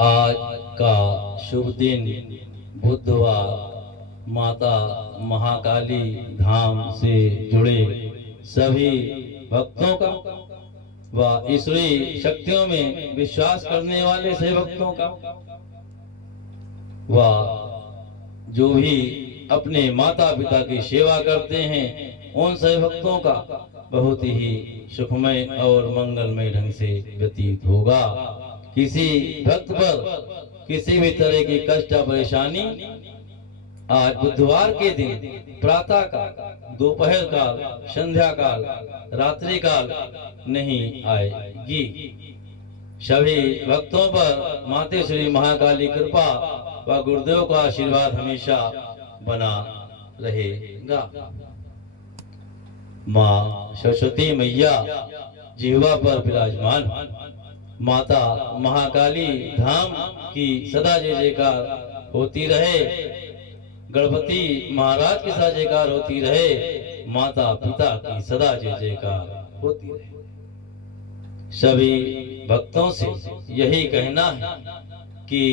आज का शुभ दिन बुधवार माता महाकाली धाम से जुड़े सभी भक्तों का व ईश्वरीय शक्तियों में विश्वास करने वाले सभी भक्तों का व जो भी अपने माता पिता की सेवा करते हैं उन सभी भक्तों का बहुत ही सुखमय और मंगलमय ढंग से व्यतीत होगा। किसी भक्त पर किसी भी तरह की कष्ट परेशानी आज बुधवार के दिन प्रातः काल, दोपहर काल, संध्या काल, रात्रि काल नहीं आएगी। सभी भक्तों पर माते श्री महाकाली कृपा व गुरुदेव का आशीर्वाद हमेशा बना रहेगा। माँ सरस्वती मैया जिह्वा पर विराजमान माता महाकाली धाम की सदा जय जयकार होती रहे। गणपति महाराज की सदा जयकार होती रहे। माता पिता की सदा जय जयकार होती रहे। सभी भक्तों से यही कहना है कि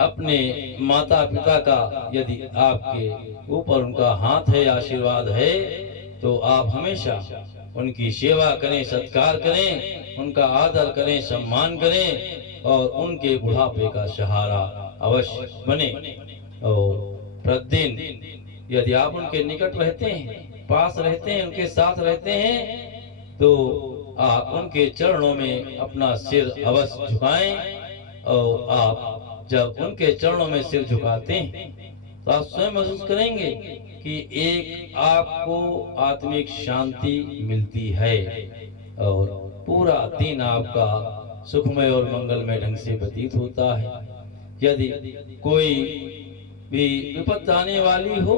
अपने माता पिता का यदि आपके ऊपर उनका हाथ है, आशीर्वाद है, तो आप हमेशा उनकी सेवा करें, सत्कार करें, उनका आदर करें, सम्मान करें और उनके बुढ़ापे का सहारा अवश्य बने। और प्रतिदिन यदि आप उनके निकट रहते हैं, पास रहते हैं, उनके साथ रहते हैं, तो आप उनके चरणों में अपना सिर अवश्य झुकाएं। और आप जब उनके चरणों में सिर झुकाते हैं तो आप स्वयं महसूस करेंगे कि एक आपको आत्मिक शांति मिलती है और पूरा दिन आपका सुखमय और मंगलमय ढंग से व्यतीत होता है। यदि कोई भी विपत्ति आने वाली हो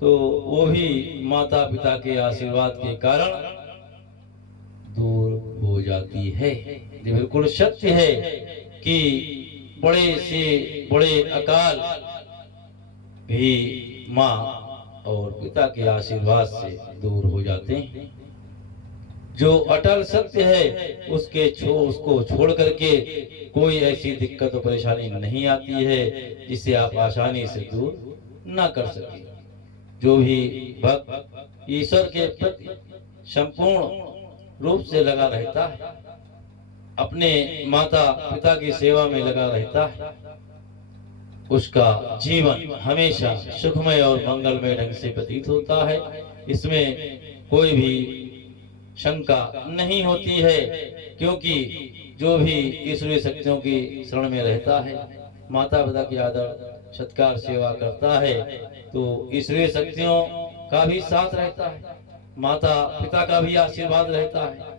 तो वो भी माता पिता के आशीर्वाद के कारण दूर हो जाती है। ये बिल्कुल सत्य है कि बड़े से बड़े अकाल भी माँ और पिता के आशीर्वाद से दूर हो जाते हैं। जो अटल सत्य है उसको छोड़ करके कोई ऐसी दिक्कत और परेशानी नहीं आती है जिसे आप आसानी से दूर न कर सके। जो भी भक्त ईश्वर के प्रति संपूर्ण रूप से लगा रहता है, अपने माता पिता की सेवा में लगा रहता है, उसका जीवन हमेशा सुखमय और मंगलमय ढंग से व्यतीत होता है। इसमें कोई भी शंका नहीं होती है, क्योंकि जो भी ईश्वरीय शक्तियों की शरण में रहता है, माता पिता की आदर सत्कार सेवा करता है, तो ईश्वरीय शक्तियों का भी साथ रहता है, माता पिता का भी आशीर्वाद रहता है।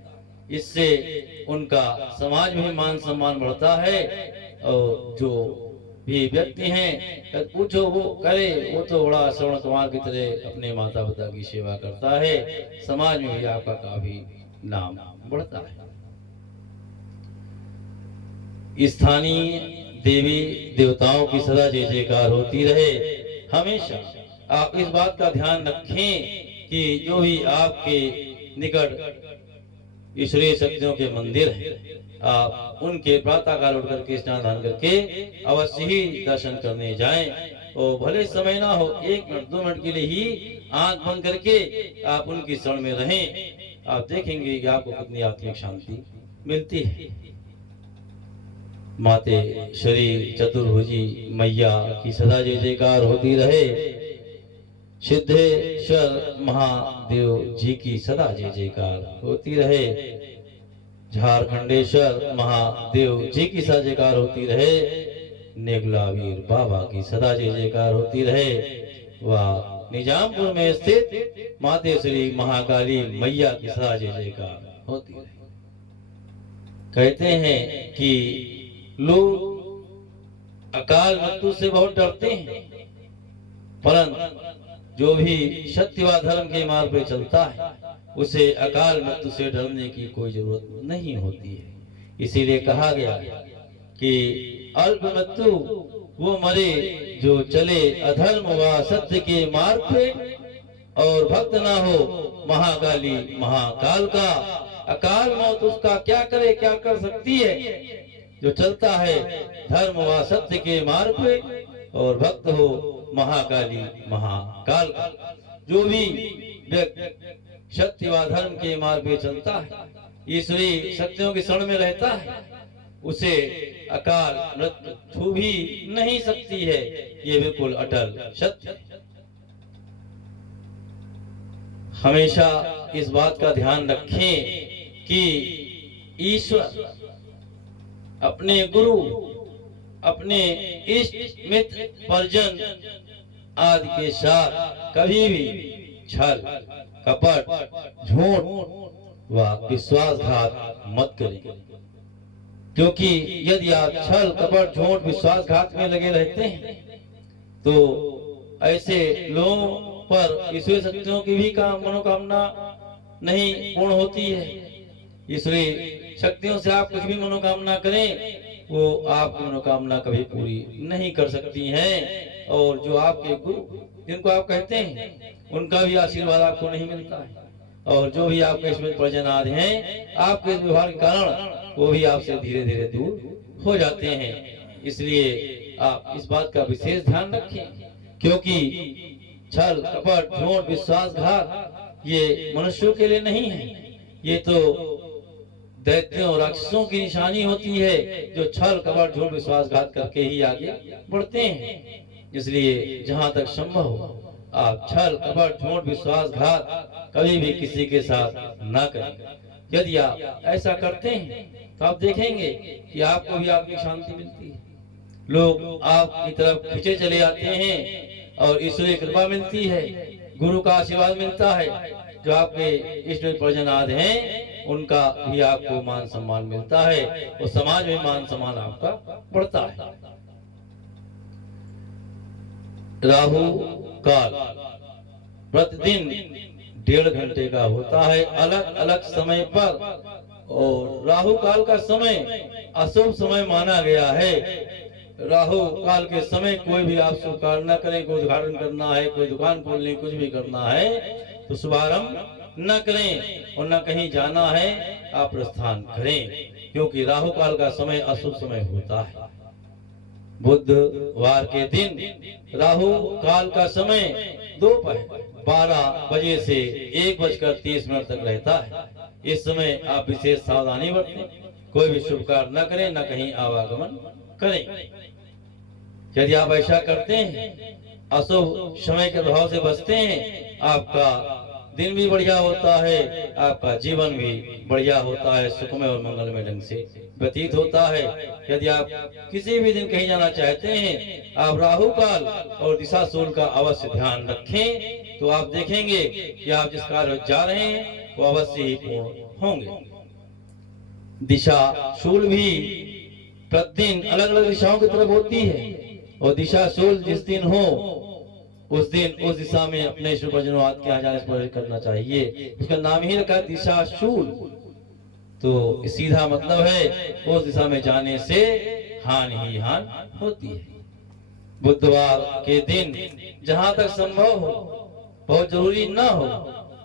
इससे उनका समाज में मान सम्मान बढ़ता है। और जो भी व्यक्ति हैं पूछो वो करे, वो तो बड़ा श्रवण कुमार की तरह अपने माता पिता की सेवा करता है, समाज में भी आपका काफी नाम बढ़ता है। स्थानीय देवी देवताओं की सदा जय जयकार होती रहे। हमेशा आप इस बात का ध्यान रखें कि जो भी आपके निकट ईश्वरीय शक्तियों के मंदिर हैं, आप उनके प्रातः काल उठ करके स्नान दान करके अवश्य ही दर्शन करने जाएं। और भले समय ना हो, 1 मिनट 2 मिनट के लिए ही आंख बंद करके आप उनकी शरण में रहें। आप देखेंगे कि आपको कितनी आत्मिक शांति मिलती है। माते श्री चतुर्भुजी मैया की सदा जय जयकार होती रहे। सिद्धेश्वर महादेव जी की सदा जय जयकार होती रहे। झारखंडेश्वर महादेव जी की सदा जयकार होती रहे। नेगलावीर बाबा की सदा जय जयकार होती रहे। व निजामपुर में स्थित माते श्री महाकाली मैया की सदा जय जयकार होती रहे। कहते हैं कि लोग अकाल मृत्यु से बहुत डरते हैं, परंतु जो भी सत्य व धर्म के मार्ग पे चलता है उसे अकाल मृत्यु से डरने की कोई जरूरत नहीं होती है। इसीलिए कहा गया कि अल्प मृत्यु वो मरे जो चले अधर्म व सत्य के मार्ग पे, और भक्त ना हो महाकाली महाकाल का। अकाल मौत उसका क्या करे, क्या कर सकती है? जो चलता है धर्म व सत्य के मार्ग पे और भक्त हो महाकाली महाकाल का। जो भी व्यक्ति सत्य व धर्म के मार्ग पे चलता है, ईश्वरी सत्यों के शरण में रहता है, उसे अकाल मृत्यु छू भी नहीं सकती है। ये बिल्कुल अटल सत्य है। हमेशा इस बात का ध्यान रखें कि ईश्वर अपने गुरु, अपने इष्ट मित्र परिजन आदि के साथ कभी भी छल कपट झूठ व विश्वासघात मत करें, क्योंकि यदि आप छल कपट झूठ विश्वासघात में लगे रहते हैं तो ऐसे लोगों पर ईश्वरी सत्यों की भी मनोकामना नहीं पूर्ण होती है। ईश्वरी शक्तियों से आप कुछ भी मनोकामना करें, वो आपकी मनोकामना कभी पूरी नहीं कर सकती हैं। और जो आपके गुरु जिनको आप कहते हैं, उनका भी आशीर्वाद आपको नहीं मिलता है। और जो भी आपके इसमें परिजन आदि हैं, आपके इस व्यवहार के कारण वो भी आपसे धीरे धीरे दूर हो जाते हैं। इसलिए आप इस बात का विशेष ध्यान रखें, क्योंकि छल कपट झूठ विश्वासघात ये मनुष्यों के लिए नहीं है, ये तो दैत्यों और राक्षसों की निशानी होती है, जो छल कपट झूठ विश्वासघात करके ही आगे बढ़ते हैं। इसलिए जहां तक संभव हो आप छल कपट झूठ विश्वासघात कभी भी किसी के साथ ना करें। यदि आप ऐसा करते हैं तो आप देखेंगे कि आपको भी आपकी शांति मिलती है, लोग आपकी तरफ खींचे चले आते हैं और ईश्वरीय कृपा मिलती है, गुरु का आशीर्वाद मिलता है। जो आपके इष्ट परिजन आदि हैं, उनका भी आपको मान सम्मान मिलता है और समाज में मान सम्मान आपका बढ़ता है। राहु काल प्रतिदिन 1.5 घंटे का होता है अलग अलग समय पर, और राहु काल का समय अशुभ समय माना गया है। राहु काल के समय कोई भी आप शुभ कार्य न करें, कोई उद्घाटन करना है, कोई दुकान खोलनी, कुछ भी करना है तो शुभारंभ न करें, और न कहीं जाना है आप प्रस्थान करें, क्योंकि राहु काल का समय अशुभ समय होता है। बुधवार के दिन राहु काल का समय दोपहर 12 बजे से 1:30 तक रहता है। इस समय आप विशेष सावधानी बरतें, कोई भी शुभ कार्य न करें, न कहीं आवागमन करें। यदि आप ऐसा करते हैं, अशुभ समय के प्रभाव से बचते हैं, आपका दिन भी बढ़िया होता है, आपका जीवन भी बढ़िया होता है, सुखमय और मंगलमय ढंग से व्यतीत होता है। यदि आप किसी भी दिन कहीं जाना चाहते हैं, आप राहु काल और दिशा शूल का अवश्य ध्यान रखें, तो आप देखेंगे कि आप जिस कार्य जा रहे हैं वो अवश्य ही पूर्ण होंगे। दिशा शूल भी प्रतिदिन अलग अलग दिशाओं की तरफ होती है, और दिशा शूल जिस दिन हो उस दिन उस दिशा में अपने शुभजनवाद के यहाँ जाने से प्रवेश करना चाहिए। उसका नाम ही रखा दिशा शूल, तो सीधा मतलब है उस दिशा में जाने से हानि ही हानि होती है। बुधवार के दिन जहां तक संभव हो, बहुत जरूरी ना हो,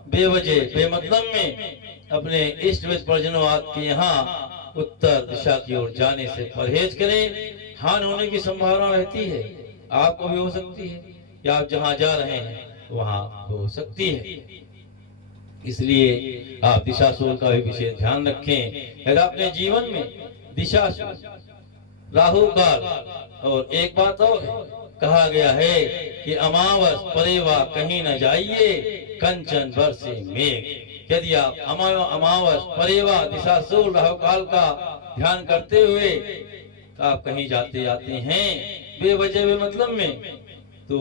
बेवजह बेमतलब में अपने इष्ट मित्र परिजनवाद के यहाँ उत्तर दिशा की ओर जाने से परहेज करें। हानि होने की संभावना रहती है, आपको भी हो सकती है, या आप जहां जा रहे हैं वहां हो सकती है। इसलिए आप दिशा शूल का भी विशेष ध्यान रखें। यदि अपने जीवन में दिशा शूल राहु काल, और एक बात और है, कहा गया है कि अमावस परेवा कहीं न जाइए, कंचन बरसे मेघ। यदि आप अमावस परेवा दिशा शूल राहु काल का ध्यान करते हुए आप कहीं जाते आते हैं बेवजह बेमतलब में, तो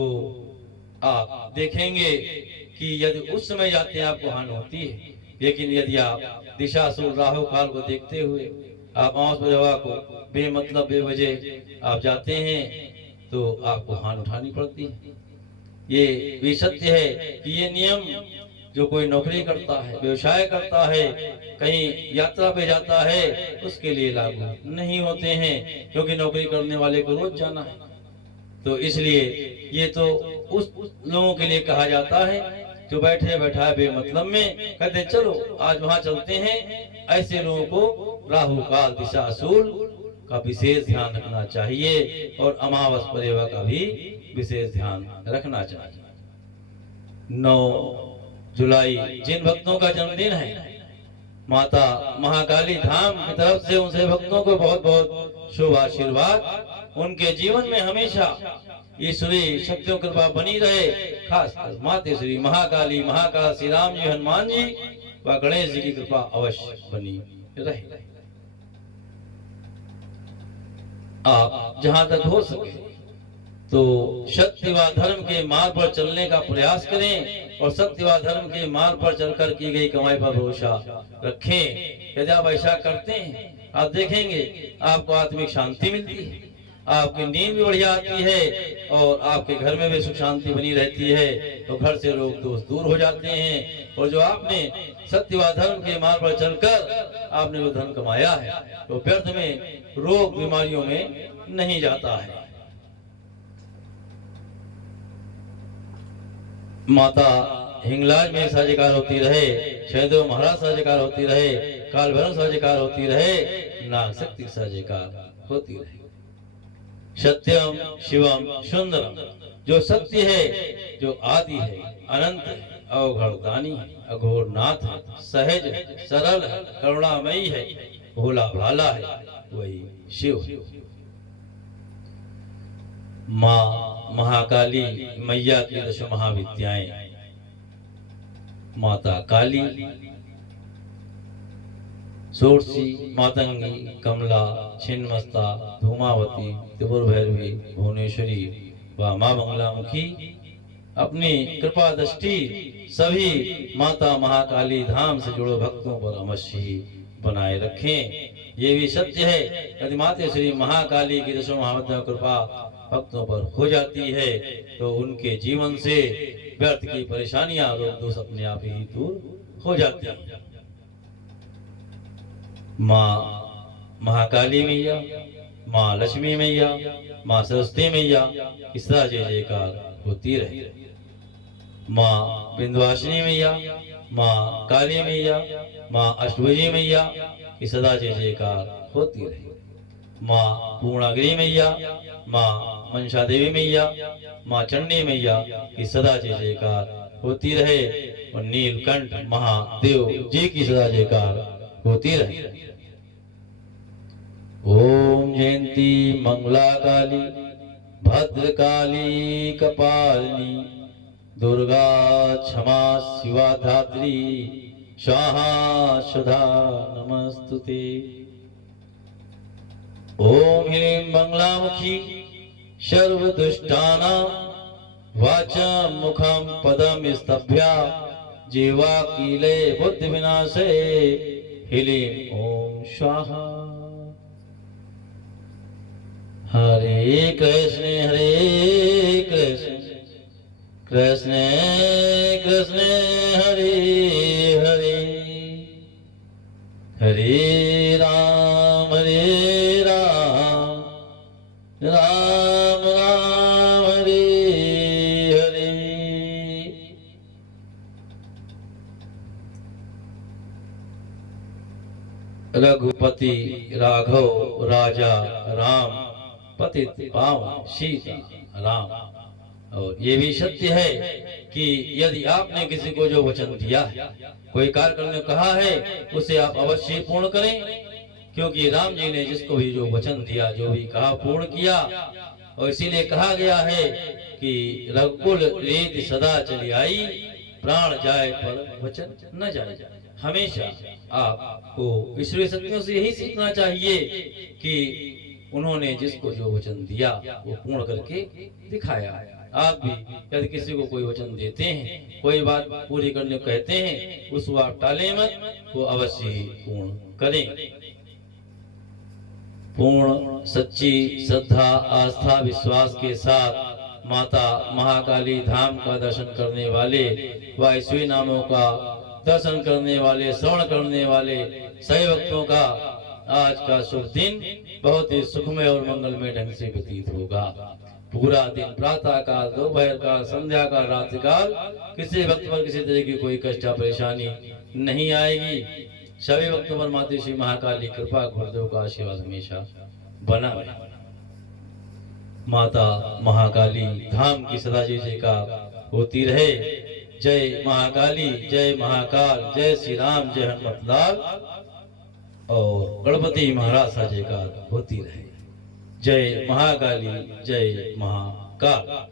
आप देखेंगे कि यदि उस समय जाते हैं आपको हानि होती है। लेकिन यदि आप दिशा शूल राहु काल को देखते हुए आप अमावस परेवा को बेमतलब बेवजह आप जाते हैं तो आपको हानि उठानी पड़ती है। ये भी सत्य है कि ये नियम जो कोई नौकरी करता है, व्यवसाय करता है, कहीं यात्रा पे जाता है, उसके लिए लागू नहीं होते हैं, क्योंकि नौकरी करने वाले को रोज जाना है। तो इसलिए ये तो उस लोगों के लिए कहा जाता है जो बैठे बैठा बेमतलब में कहते चलो आज वहां चलते हैं। ऐसे लोगों को राहु काल दिशा शूल का विशेष ध्यान रखना चाहिए और अमावस परेवा का भी विशेष ध्यान रखना चाहिए। 9 जुलाई जिन भक्तों का जन्मदिन है, माता महाकाली धाम की तरफ से उनसे भक्तों को बहुत बहुत शुभ आशीर्वाद। उनके जीवन में हमेशा ईश्वरी शक्तियों कृपा बनी रहे, खासकर माते श्री महाकाली, महाकाल श्री राम जी, हनुमान जी व गणेश जी की कृपा अवश्य बनी रहे। आप जहां तक हो सके तो सत्य व धर्म के मार्ग पर चलने का प्रयास करें और सत्य व धर्म के मार्ग पर चलकर की गई कमाई पर भरोसा रखें। यदि आप ऐसा करते हैं, आप देखेंगे आपको आत्मिक शांति मिलती है, आपकी नींद भी बढ़िया आती है और आपके घर में भी सुख शांति बनी रहती है। तो घर से रोग दोष दूर हो जाते हैं और जो आपने सत्य व धर्म के मार्ग पर चलकर आपने वो धन कमाया है तो व्यर्थ में रोग बीमारियों में नहीं जाता है। माता हिंगलाज में साजकार होती रहे, शहदेव महाराज साजकार होती रहे, काल भैरव साजकार होती रहे, नाग शक्ति साजकार होती रहे। सत्यम शिवम सुंदरम, जो सत्य है, जो आदि है, अनंत है, अवघड़दानी है, अघोर नाथ है, सहज है, सरल है, करुणामयी है, भोला भाला है, वही शिव। माँ महाकाली मैया की 10 महाविद्याएं, माता काली, षोडशी, मातंगी, कमला, छिन्नमस्ता, धूमावती, त्रिपुर भैरवी, भुवनेश्वरी व मां मंगलामुखी अपनी कृपा दृष्टि सभी माता महाकाली धाम से जुड़े भक्तों पर अवश्य बनाए रखें। ये भी सत्य है, यदि माता श्री महाकाली की 10 महाविद्याओं कृपा भक्तों पर हो जाती है तो उनके जीवन से व्यर्थ की परेशानियां, रोग दोष अपने आप ही दूर हो जाती हैं। माँ महाकाली मैया, माँ लक्ष्मी मैया, माँ सरस्वती मैया इस तरह जय जयकार होती रहे। माँ विंध्यवासिनी मैया, माँ काली मैया, माँ अष्टभुजी मैया की सदा जय जयकार होती रहे। माँ पूर्णागिरी मैया, माँ मनसा देवी मैया, माँ चंडी मैया की सदा जय जयकार होती रहे और नीलकंठ महादेव जी की सदा जयकार होती रहे। ओम जयंती मंगला काली, भद्रकाली कपालिनी, दुर्गा क्षमा शिवा धात्री, स्वाहा सुधा नमस्तुते। ओम ह्रीं मंगलामुखी, सर्वदुष्टानां वाचां मुखं पदं स्तभ्या, जीवा कीले बुद्धि विनाशे, ह्रीं ओम स्वाहा। हरे कृष्ण कृष्ण कृष्ण हरे हरे, हरे राम राम राम हरे हरे। रघुपति राघव राजा राम, पतित पावन सीता राम। और ये भी सत्य है कि यदि आपने किसी को जो वचन दिया है, कोई कार्य करने को कहा है, उसे आप अवश्य पूर्ण करें, क्योंकि राम जी ने जिसको भी जो वचन दिया, जो भी कहा, पूर्ण किया। और इसीलिए कहा गया है कि रघुकुल रीत सदा चली आई, प्राण जाए पर वचन न जाए। हमेशा आपको ईश्वरीय शक्तियों से यही सीखना चाहिए कि उन्होंने जिसको जो वचन दिया वो पूर्ण करके दिखाया। आप भी यदि किसी को कोई वचन देते हैं, कोई बात पूरी करने को कहते हैं, उसको आप टालें मत, वो अवश्य पूर्ण करें। पूर्ण सच्ची श्रद्धा, आस्था, विश्वास के साथ माता महाकाली धाम का दर्शन करने वाले, वायसुई नामों का दर्शन करने वाले, श्रवण करने वाले सभी भक्तों का आज का शुभ दिन बहुत ही सुखमय और मंगलमय ढंग से व्यतीत होगा। पूरा दिन प्रातः काल, दोपहर काल, संध्या काल, रात्रि काल किसी भक्त पर किसी तरह की कोई कष्ट या परेशानी नहीं आएगी। सभी भक्तों पर माता श्री महाकाली कृपा, गुरुदेव का आशीर्वाद हमेशा बनावे। माता महाकाली धाम की सदा जय जयकार होती रहे। जय महाकाली, जय महाकाल, जय श्री राम, जय हनुमत लाल। और गणपति महाराज सा जयकार होती रहे। जय महाकाली, जय महाकाल।